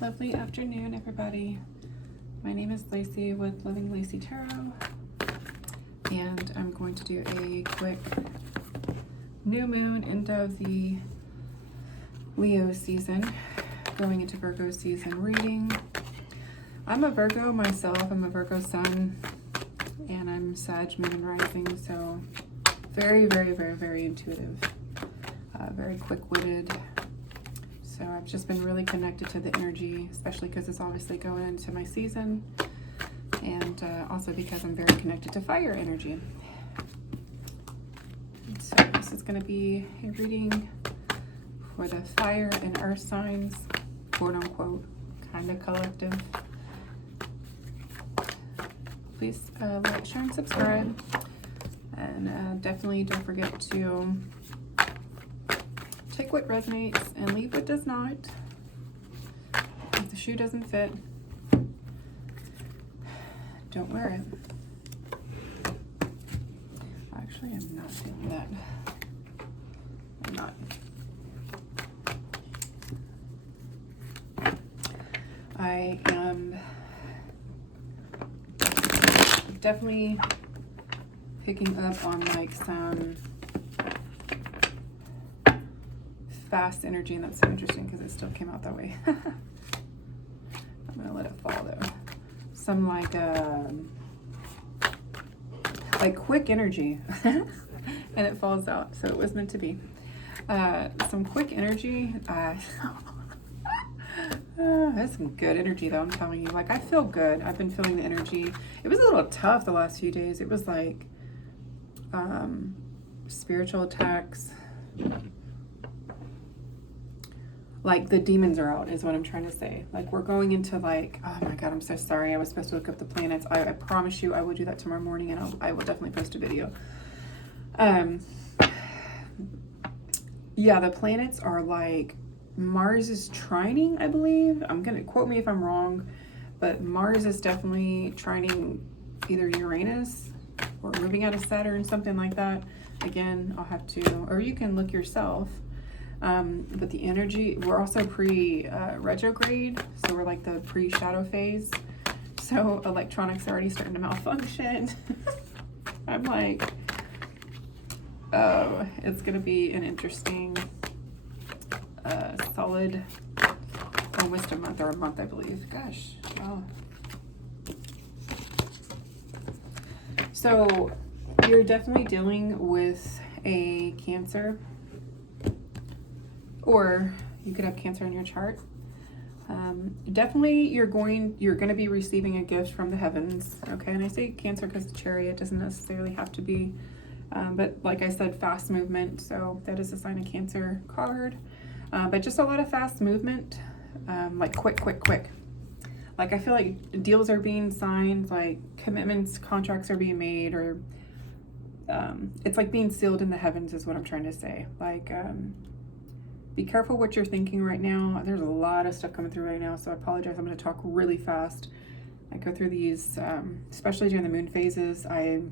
Lovely afternoon, everybody. My name is Lacey with Living Lacey Tarot, and I'm going to do a quick new moon end of the Leo season, going into Virgo season reading. I'm a Virgo myself. I'm a Virgo sun, and I'm Sag moon and rising, so very, very, very, very intuitive, very quick-witted. So I've just been really connected to the energy, especially because it's obviously going into my season, and also because I'm very connected to fire energy. So this is going to be a reading for the fire and earth signs, quote unquote, kind of collective. Please like, share, and subscribe, and definitely don't forget to take what resonates and leave what does not. If the shoe doesn't fit, don't wear it. Actually, I'm not doing that. I'm not. I am definitely picking up on like some fast energy, and that's so interesting because it still came out that way. I'm gonna let it fall though. Some like quick energy, and it falls out, so it was meant to be. Some quick energy. That's some good energy though, I'm telling you. Like, I feel good. I've been feeling the energy. It was a little tough the last few days. It was like spiritual attacks. Like, the demons are out is what I'm trying to say. Like, we're going into like, oh my God, I'm so sorry. I was supposed to look up the planets. I promise you I will do that tomorrow morning, and I will definitely post a video. Yeah, the planets are like, Mars is trining, I believe. I'm going to quote me if I'm wrong, but Mars is definitely trining either Uranus or moving out of Saturn, something like that. Again, I'll have to, or you can look yourself. But the energy, we're also pre-retrograde, so we're like the pre-shadow phase. So electronics are already starting to malfunction. I'm like, oh, it's going to be an interesting, solid, almost a month, I believe. Gosh, wow. So you're definitely dealing with a Cancer, or you could have Cancer in your chart. Definitely you're going to be receiving a gift from the heavens. Okay, and I say Cancer because the Chariot doesn't necessarily have to be, but like I said, fast movement, so that is a sign of Cancer card. But just a lot of fast movement, like quick. Like, I feel like deals are being signed, like commitments, contracts are being made, or it's like being sealed in the heavens is what I'm trying to say. Like, be careful what you're thinking right now. There's a lot of stuff coming through right now, so I apologize. I'm going to talk really fast. I go through these, especially during the moon phases. I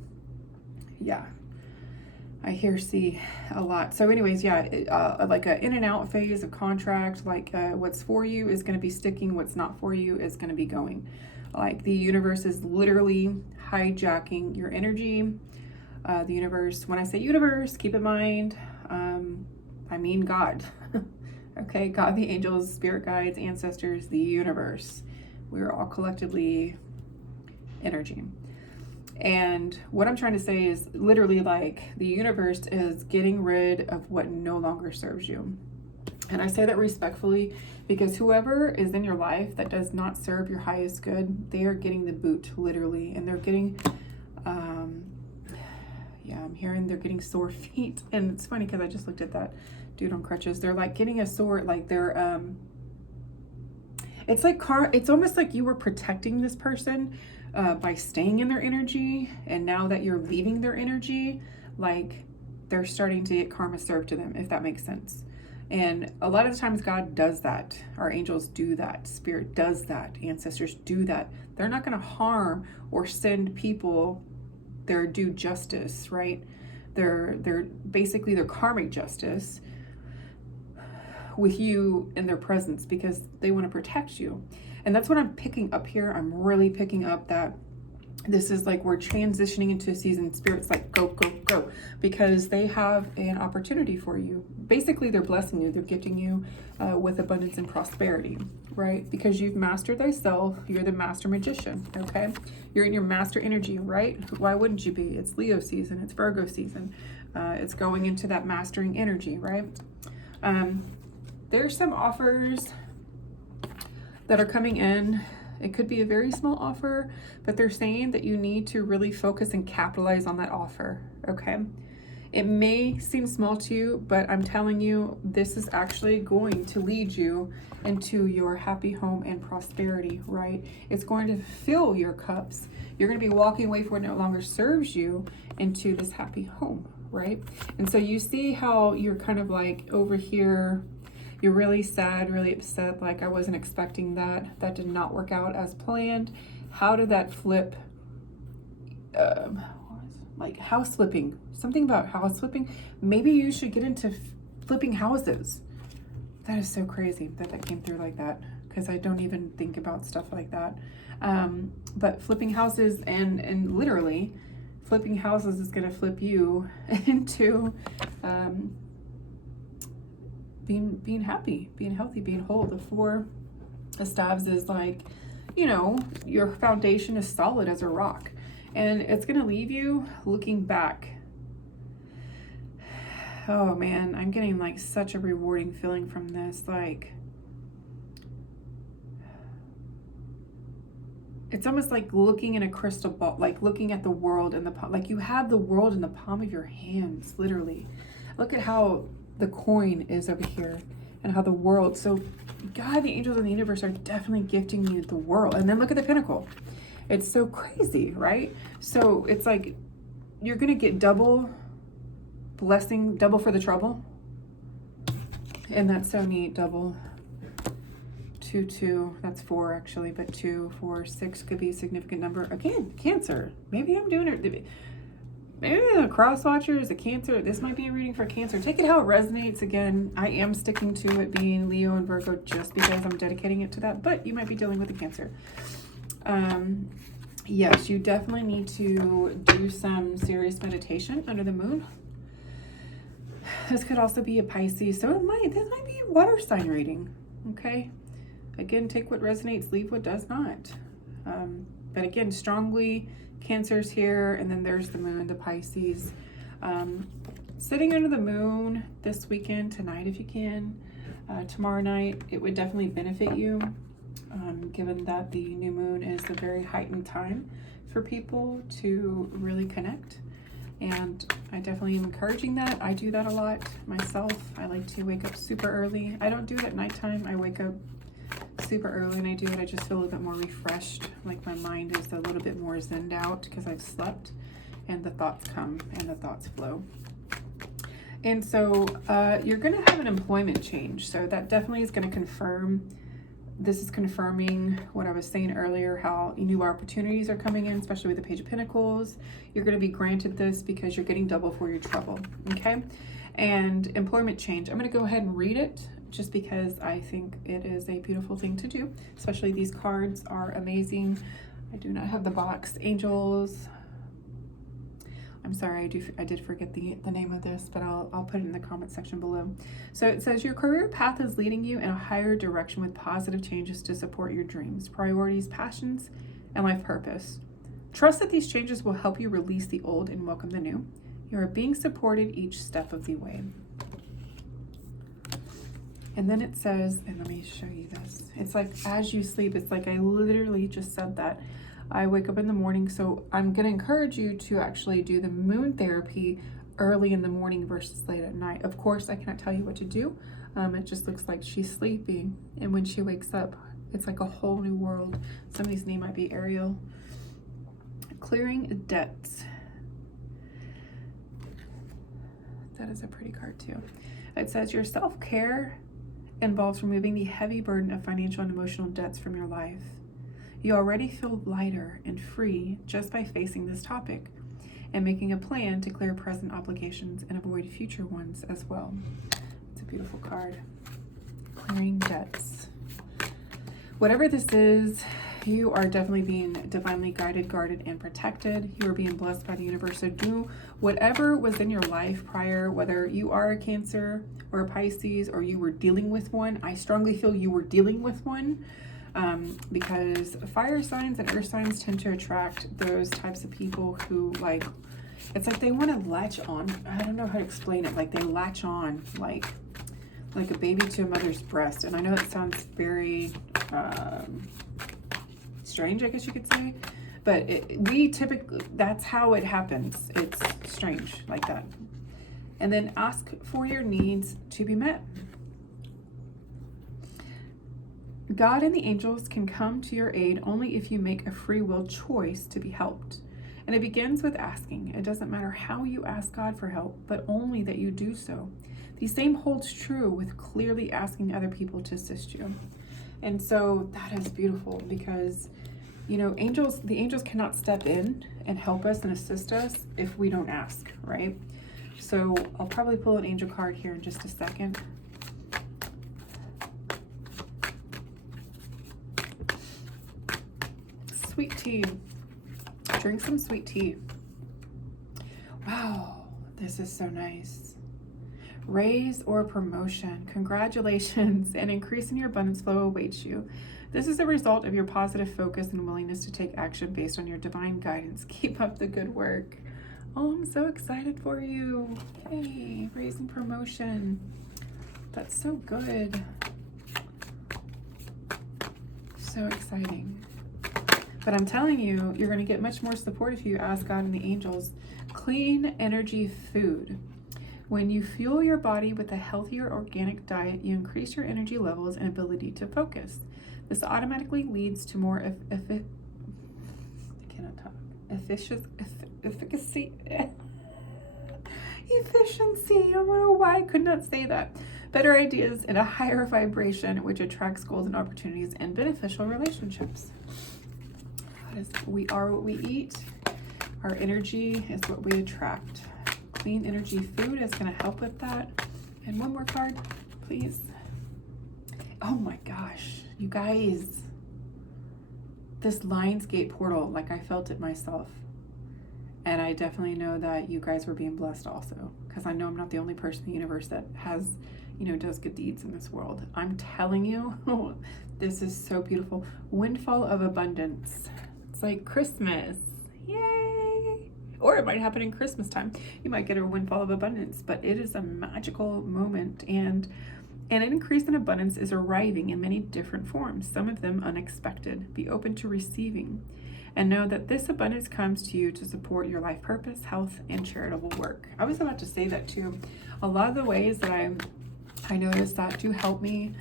see a lot. So anyways, yeah, like an in and out phase of contract, like what's for you is going to be sticking, what's not for you is going to be going. Like, the universe is literally hijacking your energy. The universe, when I say universe, keep in mind, I mean God. Okay, God, the angels, spirit guides, ancestors, the universe. We're all collectively energy. And what I'm trying to say is literally, like, the universe is getting rid of what no longer serves you. And I say that respectfully because whoever is in your life that does not serve your highest good, they are getting the boot, literally. And they're getting, I'm hearing they're getting sore feet. And it's funny because I just looked at that dude on crutches. They're like getting a sore, like they're, it's like it's almost like you were protecting this person by staying in their energy, and now that you're leaving their energy, like, they're starting to get karma served to them, if that makes sense. And a lot of the times God does that. Our angels do that. Spirit does that. Ancestors do that. They're not going to harm or send people their due justice, right? They're basically their karmic justice with you in their presence because they want to protect you. And that's what I'm picking up here. I'm really picking up that this is like we're transitioning into a season. Spirit's like, go, go, go, because they have an opportunity for you. Basically, they're blessing you. They're gifting you with abundance and prosperity, right? Because you've mastered thyself. You're the master magician, okay? You're in your master energy, right? Why wouldn't you be? It's Leo season. It's Virgo season. It's going into that mastering energy, right? There's some offers that are coming in. It could be a very small offer, but they're saying that you need to really focus and capitalize on that offer, okay? It may seem small to you, but I'm telling you, this is actually going to lead you into your happy home and prosperity, right? It's going to fill your cups. You're going to be walking away from what no longer serves you into this happy home, right? And so you see how you're kind of like over here, you're really sad, really upset, like I wasn't expecting that. That did not work out as planned. How did that flip? Like house flipping. Something about house flipping. Maybe you should get into flipping houses. That is so crazy that that came through like that, because I don't even think about stuff like that. But flipping houses and literally flipping houses is going to flip you into being happy, being healthy, being whole. The Four of Staves is like, you know, your foundation is solid as a rock, and it's going to leave you looking back. Oh man, I'm getting like such a rewarding feeling from this. Like, it's almost like looking in a crystal ball, like looking at the world in the palm, like you have the world in the palm of your hands, literally. Look at how the coin is over here and how the world, so God, the angels and the universe are definitely gifting you the world. And then look at the pinnacle. It's so crazy, right? So it's like you're gonna get double blessing, double for the trouble. And that's so neat. Double, 2, 2, that's 4 actually, but 2, 4, 6 could be a significant number. Again, Cancer. Maybe I'm doing it. Maybe the cross watcher is a Cancer. This might be a reading for Cancer. Take it how it resonates. Again, I am sticking to it being Leo and Virgo just because I'm dedicating it to that, but you might be dealing with a Cancer. Yes, you definitely need to do some serious meditation under the moon. This could also be a Pisces, so this might be a water sign reading, okay? Again, take what resonates, leave what does not. But again, strongly Cancer's here, and then there's the moon, the Pisces. Sitting under the moon this weekend, tonight if you can, tomorrow night, it would definitely benefit you, given that the new moon is a very heightened time for people to really connect. And I definitely am encouraging that. I do that a lot myself. I like to wake up super early. I don't do it at nighttime. I wake up super early and I do it. I just feel a little bit more refreshed. Like my mind is a little bit more zenned out because I've slept, and the thoughts come and the thoughts flow. And so you're going to have an employment change. So that definitely is going to confirm. This is confirming what I was saying earlier, how new opportunities are coming in, especially with the Page of Pentacles. You're going to be granted this because you're getting double for your trouble, okay? And employment change. I'm going to go ahead and read it just because I think it is a beautiful thing to do. Especially these cards are amazing. I do not have the box. Angels. I'm sorry, I did forget the name of this, but I'll put it in the comment section below. So it says, your career path is leading you in a higher direction with positive changes to support your dreams, priorities, passions, and life purpose. Trust that these changes will help you release the old and welcome the new. You are being supported each step of the way. And then it says, and let me show you this. It's like as you sleep, it's like I literally just said that. I wake up in the morning, so I'm going to encourage you to actually do the moon therapy early in the morning versus late at night. Of course, I cannot tell you what to do. It just looks like she's sleeping, and when she wakes up, it's like a whole new world. Somebody's name might be Ariel. Clearing debts. That is a pretty card too. It says your self-care involves removing the heavy burden of financial and emotional debts from your life. You already feel lighter and free just by facing this topic and making a plan to clear present obligations and avoid future ones as well. It's a beautiful card. pets. Whatever this is, you are definitely being divinely guided, guarded, and protected. You are being blessed by the universe. So do whatever was in your life prior, whether you are a Cancer or a Pisces or you were dealing with one. I strongly feel you were dealing with one, because fire signs and earth signs tend to attract those types of people who, like, it's like they want to latch on. I don't know how to explain it. Like they latch on like a baby to a mother's breast. And I know it sounds very strange, I guess you could say, but we typically, that's how it happens. It's strange like that. And then ask for your needs to be met. God and the angels can come to your aid only if you make a free will choice to be helped. And it begins with asking. It doesn't matter how you ask God for help, but only that you do so. The same holds true with clearly asking other people to assist you. And so that is beautiful because, you know, the angels cannot step in and help us and assist us if we don't ask, right? So I'll probably pull an angel card here in just a second. Sweet tea. Drink some sweet tea. Wow, this is so nice. Raise or promotion. Congratulations, and increase in your abundance flow awaits you. This is a result of your positive focus and willingness to take action based on your divine guidance. Keep up the good work. Oh, I'm so excited for you. Yay, raise and promotion. That's so good. So exciting. But I'm telling you, you're going to get much more support if you ask God and the angels. Clean energy food. When you fuel your body with a healthier organic diet, you increase your energy levels and ability to focus. This automatically leads to more efficacy. Efficiency. I don't know why I could not say that. Better ideas and a higher vibration, which attracts goals and opportunities and beneficial relationships. We are what we eat. Our energy is what we attract. Clean energy food is going to help with that. And one more card, please. Oh my gosh, you guys. This Lionsgate portal, like I felt it myself. And I definitely know that you guys were being blessed also. Because I know I'm not the only person in the universe that has, you know, does good deeds in this world. I'm telling you, this is so beautiful. Windfall of abundance. It's like Christmas. Yay! Or it might happen in Christmas time. You might get a windfall of abundance, but it is a magical moment, and an increase in abundance is arriving in many different forms, some of them unexpected. Be open to receiving, and know that this abundance comes to you to support your life purpose, health, and charitable work. I was about to say that too. A lot of the ways that I noticed that do help me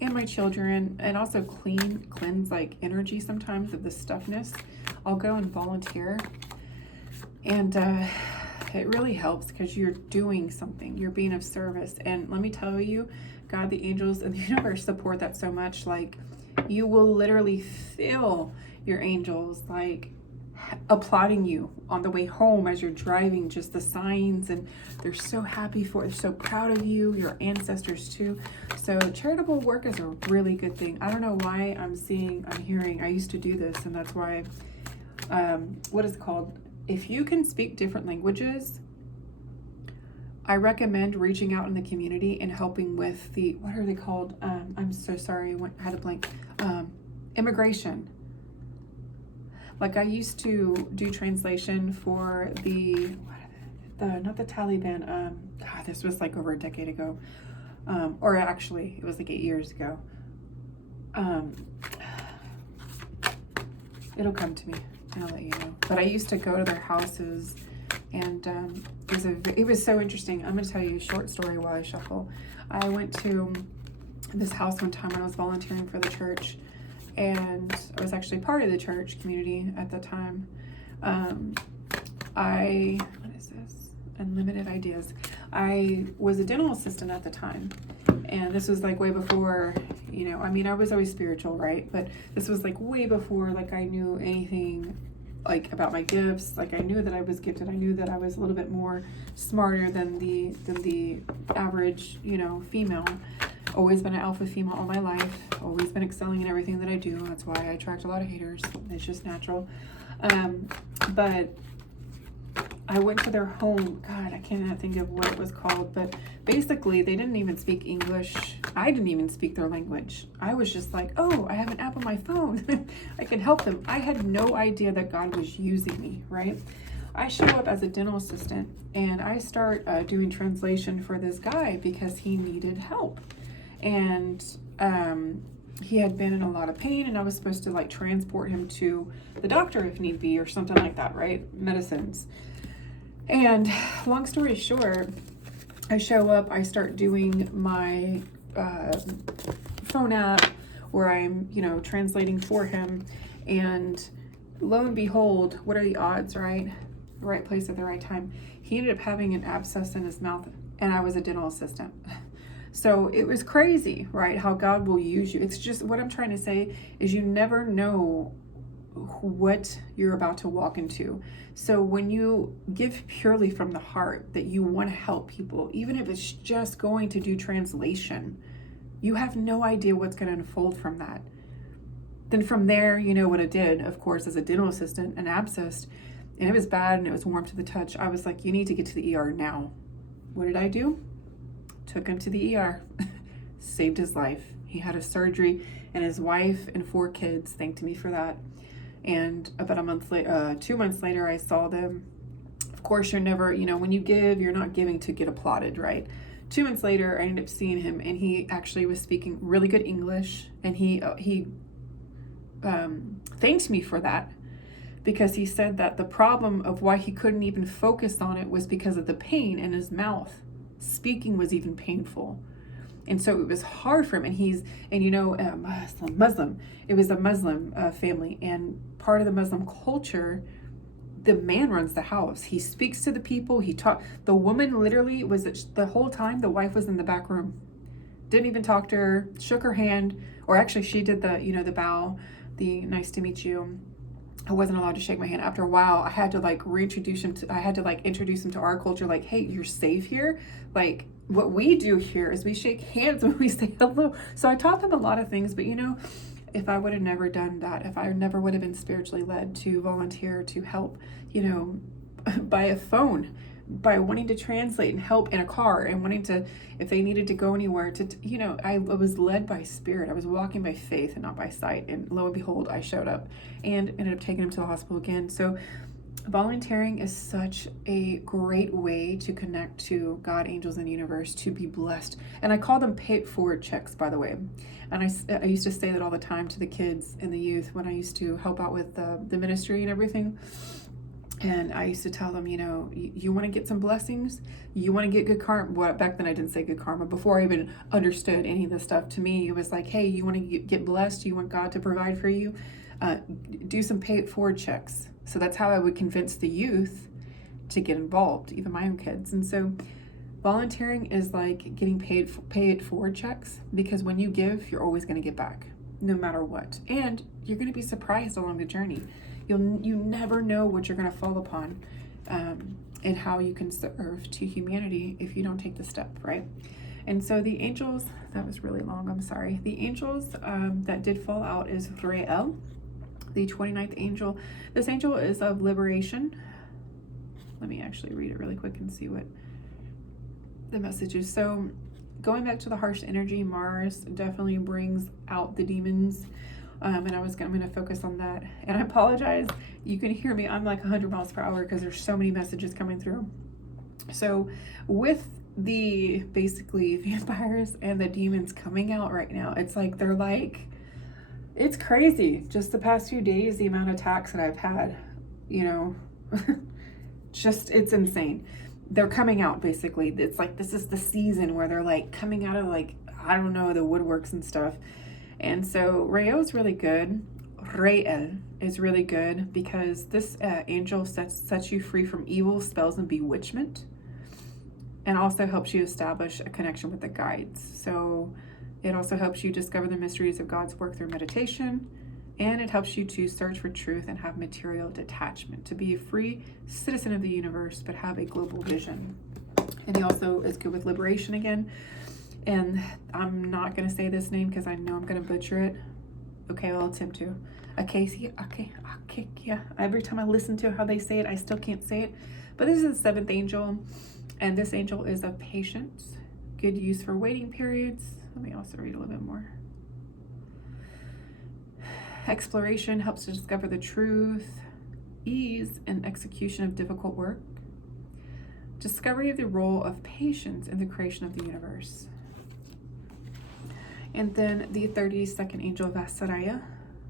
and my children, and also cleanse like energy sometimes of the stuffness. I'll go and volunteer, and it really helps because you're doing something, you're being of service. And let me tell you, God, the angels, and the universe support that so much. Like, you will literally feel your angels like applauding you on the way home as you're driving, just the signs, and they're so happy for it, they're so proud of you, your ancestors too. So charitable work is a really good thing. I don't know why I'm hearing, I used to do this, and that's why, what is it called? If you can speak different languages, I recommend reaching out in the community and helping with the, what are they called? I'm so sorry, I had a blank. Immigration. Like, I used to do translation for not the Taliban. God, this was like over a decade ago. Or actually, it was like 8 years ago. It'll come to me. I'll let you know. But I used to go to their houses, and it was so interesting. I'm going to tell you a short story while I shuffle. I went to this house one time when I was volunteering for the church, and I was actually part of the church community at the time. What is this? Unlimited ideas. I was a dental assistant at the time, and this was like way before, you know, I mean, I was always spiritual, right? But this was like way before, like, I knew anything like about my gifts. Like, I knew that I was gifted. I knew that I was a little bit more smarter than the average, you know, female. Always been an alpha female all my life. Always been excelling in everything that I do. That's why I attract a lot of haters. It's just natural. But I went to their home. God, I cannot think of what it was called. But basically, they didn't even speak English. I didn't even speak their language. I was just like, oh, I have an app on my phone. I can help them. I had no idea that God was using me, right? I show up as a dental assistant, and I start doing translation for this guy because he needed help. And he had been in a lot of pain, and I was supposed to like transport him to the doctor if need be or something like that, right? Medicines. And long story short, I show up, I start doing my phone app where I'm, translating for him. And lo and behold, what are the odds, right? The right place at the right time. He ended up having an abscess in his mouth, and I was a dental assistant. So it was crazy, right? How God will use you. It's just, what I'm trying to say is you never know what you're about to walk into. So when you give purely from the heart that you want to help people, even if it's just going to do translation, you have no idea what's going to unfold from that. Then from there, you know what I did, of course, as a dental assistant, an abscess, and it was bad and it was warm to the touch. I was like, you need to get to the ER now. What did I do? Took him to the ER, saved his life. He had a surgery, and his wife and 4 kids thanked me for that. And about 2 months later, I saw them. Of course, you're never, when you give, you're not giving to get applauded, right? 2 months later, I ended up seeing him, and he actually was speaking really good English, and he thanked me for that, because he said that the problem of why he couldn't even focus on it was because of the pain in his mouth. Speaking was even painful. And so it was hard for him. And Muslim. It was a Muslim family. And part of the Muslim culture, the man runs the house. He speaks to the people. The woman literally the whole time, the wife was in the back room. Didn't even talk to her, shook her hand. Or actually she did the bow, the nice to meet you. I wasn't allowed to shake my hand. After a while, I had to introduce him to our culture. Like, hey, you're safe here. Like, what we do here is we shake hands when we say hello. So I taught them a lot of things, but if I would have never done that, if I never would have been spiritually led to volunteer, to help, by a phone, by wanting to translate and help in a car, and wanting to, if they needed to go anywhere, I was led by spirit. I was walking by faith and not by sight. And lo and behold, I showed up and ended up taking him to the hospital again. So volunteering is such a great way to connect to God, angels, and the universe, to be blessed. And I call them pay it forward checks, by the way. And I used to say that all the time to the kids and the youth when I used to help out with the ministry and everything. And I used to tell them, you want to get some blessings? You want to get good karma? Well, back then I didn't say good karma. Before I even understood any of this stuff, to me, it was like, hey, you want to get blessed? You want God to provide for you? Do some pay it forward checks. So that's how I would convince the youth to get involved, even my own kids. And so volunteering is like getting pay it forward checks, because when you give, you're always going to get back, no matter what. And you're going to be surprised along the journey. You never know what you're going to fall upon, and how you can serve to humanity if you don't take the step, right? And so the angels, that was really long, I'm sorry. The angels that did fall out is Rael, the 29th angel. This angel is of liberation. Let me actually read it really quick and see what the message is. So going back to the harsh energy, Mars definitely brings out the demons. And I'm going to focus on that. And I apologize. You can hear me. I'm like 100 miles per hour because there's so many messages coming through. So with the basically vampires and the demons coming out right now, it's crazy. Just the past few days, the amount of attacks that I've had, it's insane. They're coming out basically. It's like, this is the season where they're like coming out of the woodworks and stuff. And so Rael is really good. Rael is really good because this angel sets you free from evil spells and bewitchment, and also helps you establish a connection with the guides. So it also helps you discover the mysteries of God's work through meditation, and it helps you to search for truth and have material detachment, to be a free citizen of the universe but have a global vision. And he also is good with liberation again. And I'm not going to say this name because I know I'm going to butcher it. Okay, I'll attempt to. Yeah. Every time I listen to how they say it, I still can't say it. But this is the 7th angel, and this angel is of patience, good use for waiting periods. Let me also read a little bit more. Exploration helps to discover the truth, ease and execution of difficult work, discovery of the role of patience in the creation of the universe. And then the 32nd angel, Vasaraya.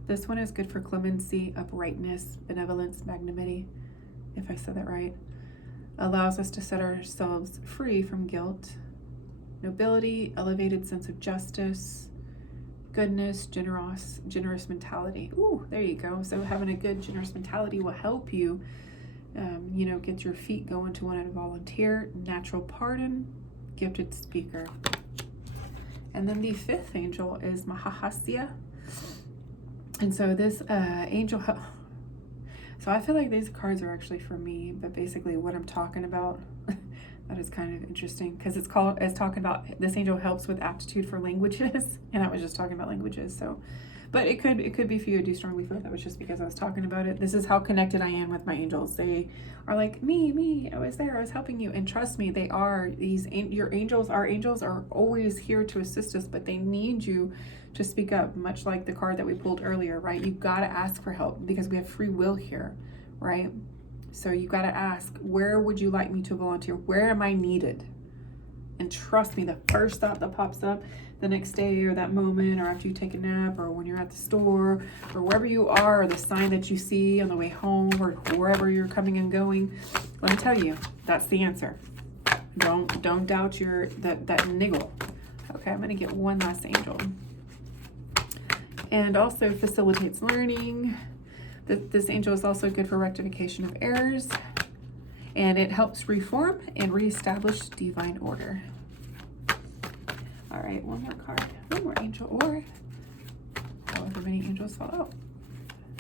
This one is good for clemency, uprightness, benevolence, magnanimity, if I said that right. Allows us to set ourselves free from guilt, nobility, elevated sense of justice, goodness, generous mentality. Ooh, there you go. So having a good, generous mentality will help you, get your feet going to want to volunteer, natural pardon, gifted speaker. And then the 5th angel is Mahahasya. And so this angel, so I feel like these cards are actually for me, but basically what I'm talking about, that is kind of interesting because it's talking about this angel helps with aptitude for languages, and I was just talking about languages. So, but it could be for you. I do strongly feel that was just because I was talking about it. This is how connected I am with my angels. They are like me. I was there. I was helping you, and trust me, they are. Your angels, our angels, are always here to assist us, but they need you to speak up. Much like the card that we pulled earlier, right? You gotta ask for help because we have free will here, right? So you got to ask, where would you like me to volunteer? Where am I needed? And trust me, the first thought that pops up the next day or that moment or after you take a nap or when you're at the store or wherever you are, or the sign that you see on the way home or wherever you're coming and going, let me tell you, that's the answer. Don't doubt that niggle. Okay, I'm going to get one last angel. And also facilitates learning. This angel is also good for rectification of errors, and it helps reform and reestablish divine order. All right, one more card, one more angel, or however many angels fall out.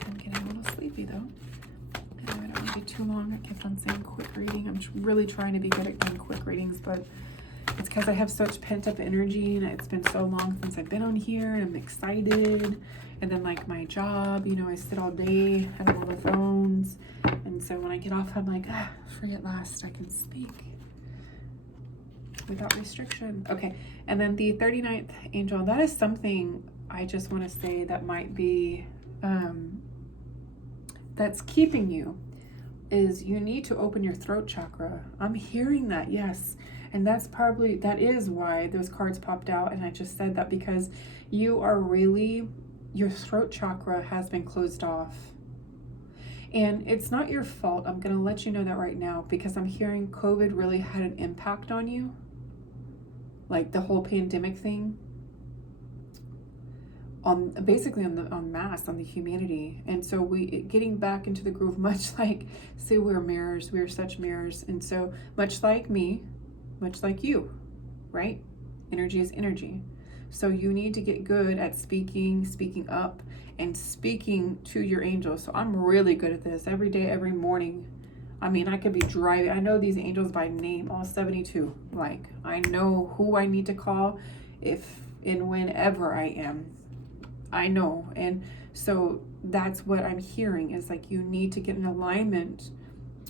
I'm getting a little sleepy though. And I don't want to be too long. I kept on saying quick reading. I'm really trying to be good at doing quick readings, but it's because I have such pent-up energy, and it's been so long since I've been on here, and I'm excited. And then like my job, I sit all day, I have all the phones, and so when I get off, I'm like, free at last, I can speak without restriction. Okay, and then the 39th angel, that is something I just want to say that might be, that's keeping you, is you need to open your throat chakra. I'm hearing that, yes. And that is why those cards popped out. And I just said that because your throat chakra has been closed off. And it's not your fault. I'm going to let you know that right now because I'm hearing COVID really had an impact on you. Like the whole pandemic thing. Basically on mass, on the humanity. And so getting back into the groove, much like, say we're mirrors, we are such mirrors. And so much like me, much like you, right? Energy is energy. So you need to get good at speaking up, and speaking to your angels. So I'm really good at this every day, every morning. I mean, I could be driving. I know these angels by name, all 72. Like, I know who I need to call if and whenever I am. I know. And so that's what I'm hearing is like you need to get in alignment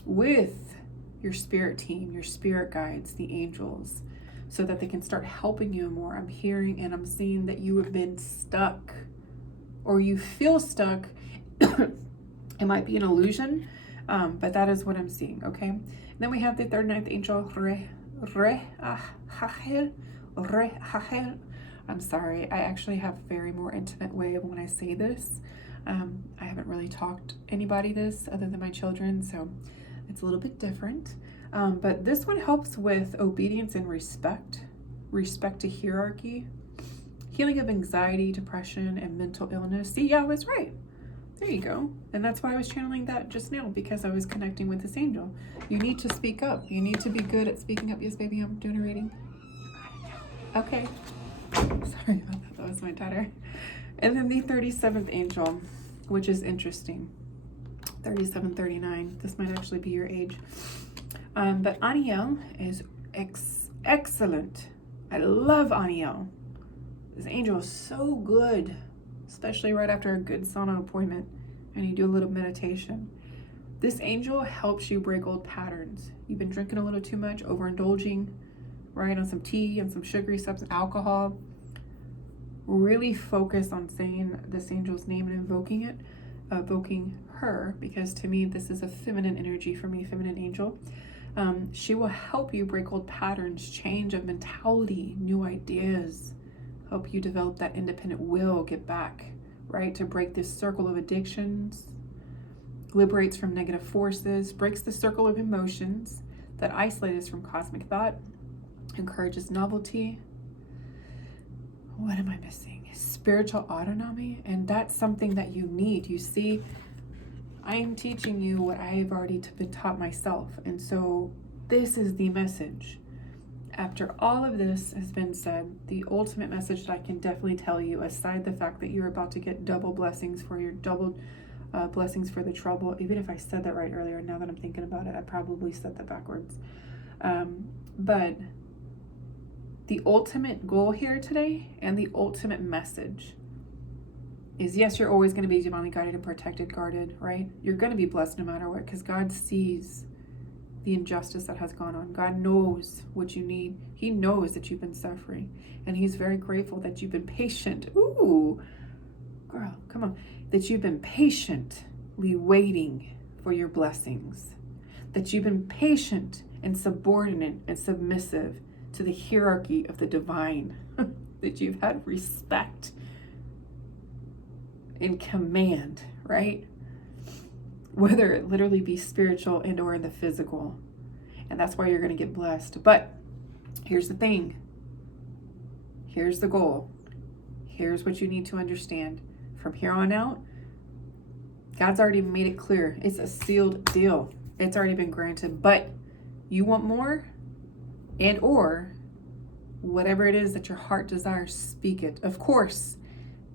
with your spirit team, your spirit guides, the angels, so that they can start helping you more. I'm hearing and I'm seeing that you have been stuck or you feel stuck. It might be an illusion, but that is what I'm seeing, okay? And then we have the 39th angel, I'm sorry, I actually have a very more intimate way of when I say this. I haven't really talked to anybody this other than my children, so it's a little bit different. But this one helps with obedience and respect to hierarchy, healing of anxiety, depression, and mental illness. See, yeah, I was right. There you go. And that's why I was channeling that just now, because I was connecting with this angel. You need to speak up. You need to be good at speaking up. Yes, baby, I'm doing a reading. Okay. Sorry about that. That was my daughter. And then the 37th angel, which is interesting. 37, 39. This might actually be your age. But Aniel is excellent I love Aniel. This angel is so good, especially right after a good sauna appointment and you do a little meditation. This angel helps you break old patterns. You've been drinking a little too much, overindulging, right, on some tea and some sugary substance, alcohol. Really focus on saying this angel's name and invoking her, because to me, this is a feminine energy for me, feminine angel. She will help you break old patterns, change of mentality, new ideas, help you develop that independent will, get back, right, to break this circle of addictions, liberates from negative forces, breaks the circle of emotions that isolate us from cosmic thought, encourages novelty. What am I missing? Spiritual autonomy, and that's something that you need. You see, I am teaching you what I've already been taught myself, and so this is the message. After all of this has been said, the ultimate message that I can definitely tell you, aside the fact that you're about to get double blessings for your double blessings for the trouble, even if I said that right earlier, now that I'm thinking about it, I probably said that backwards. But the ultimate goal here today and the ultimate message is, yes, you're always going to be divinely guided and protected, guarded, right? You're going to be blessed no matter what, because God sees the injustice that has gone on. God knows what you need. He knows that you've been suffering, and he's very grateful that you've been patient. Ooh, girl, come on. That you've been patiently waiting for your blessings. That you've been patient and subordinate and submissive to the hierarchy of the divine. That you've had respect and command, right? Whether it literally be spiritual and or in the physical. And that's why you're going to get blessed. But here's the thing. Here's the goal. Here's what you need to understand. From here on out, God's already made it clear. It's a sealed deal. It's already been granted. But you want more, and or whatever it is that your heart desires, speak it. Of course,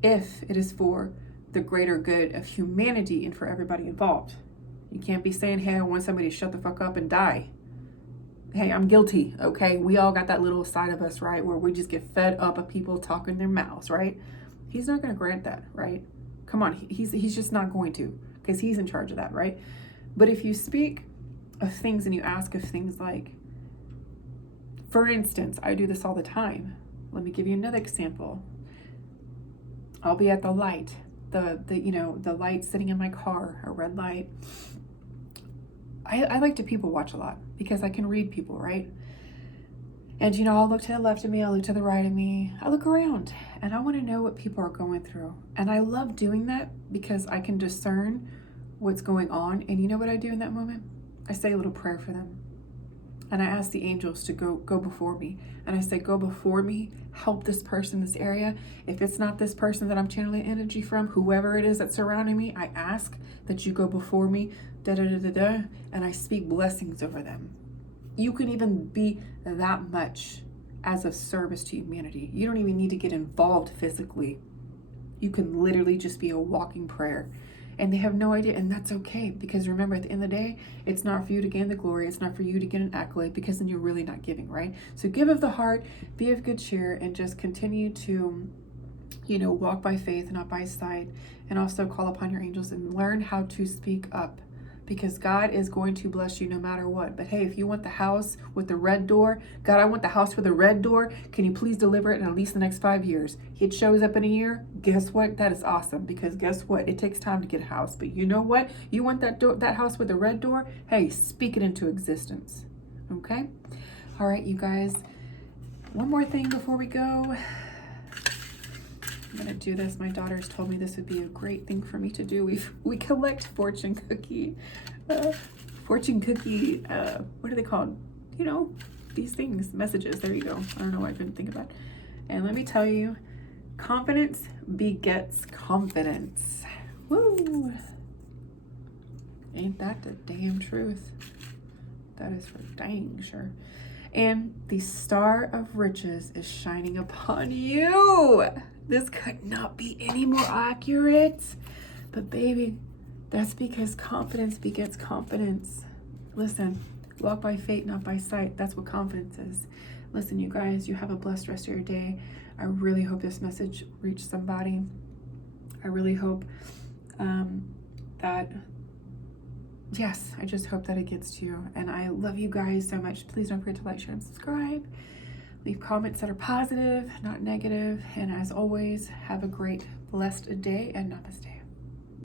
if it is for the greater good of humanity and for everybody involved. You can't be saying, hey, I want somebody to shut the fuck up and die. Hey, I'm guilty, okay? We all got that little side of us, right? Where we just get fed up of people talking their mouths, right? He's not going to grant that, right? Come on, he's just not going to, because he's in charge of that, right? But if you speak of things and you ask of things like, for instance, I do this all the time. Let me give you another example. I'll be at the light, the light sitting in my car, a red light. I like to people watch a lot because I can read people, right? And I'll look to the left of me, I'll look to the right of me, I look around, and I want to know what people are going through. And I love doing that because I can discern what's going on. And you know what I do in that moment? I say a little prayer for them. And I ask the angels to go before me. And I say, go before me, help this person in this area. If it's not this person that I'm channeling energy from, whoever it is that's surrounding me, I ask that you go before me, and I speak blessings over them. You can even be that much as a service to humanity. You don't even need to get involved physically. You can literally just be a walking prayer. And they have no idea, and that's okay, because remember, at the end of the day, it's not for you to gain the glory, it's not for you to get an accolade, because then you're really not giving, right? So give of the heart, be of good cheer, and just continue to, walk by faith, not by sight, and also call upon your angels and learn how to speak up, because God is going to bless you no matter what. But hey, if you want the house with the red door, God, I want the house with the red door. Can you please deliver it in at least the next 5 years? It shows up in a year. Guess what? That is awesome, because guess what? It takes time to get a house. But you know what? You want that house with the red door? Hey, speak it into existence. Okay? All right, you guys. One more thing before we go. I'm gonna do this. My daughter's told me this would be a great thing for me to do. We collect fortune cookie. What are they called? These things, messages. There you go. I don't know why I couldn't think about it. And let me tell you, confidence begets confidence. Woo! Ain't that the damn truth? That is for dang sure. And the star of riches is shining upon you. This could not be any more accurate. But baby, that's because confidence begets confidence. Listen, walk by faith, not by sight. That's what confidence is. Listen, you guys, you have a blessed rest of your day. I really hope this message reached somebody. I really hope that, yes, I just hope that it gets to you. And I love you guys so much. Please don't forget to like, share, and subscribe. Leave comments that are positive, not negative. And as always, have a great, blessed day, and namaste.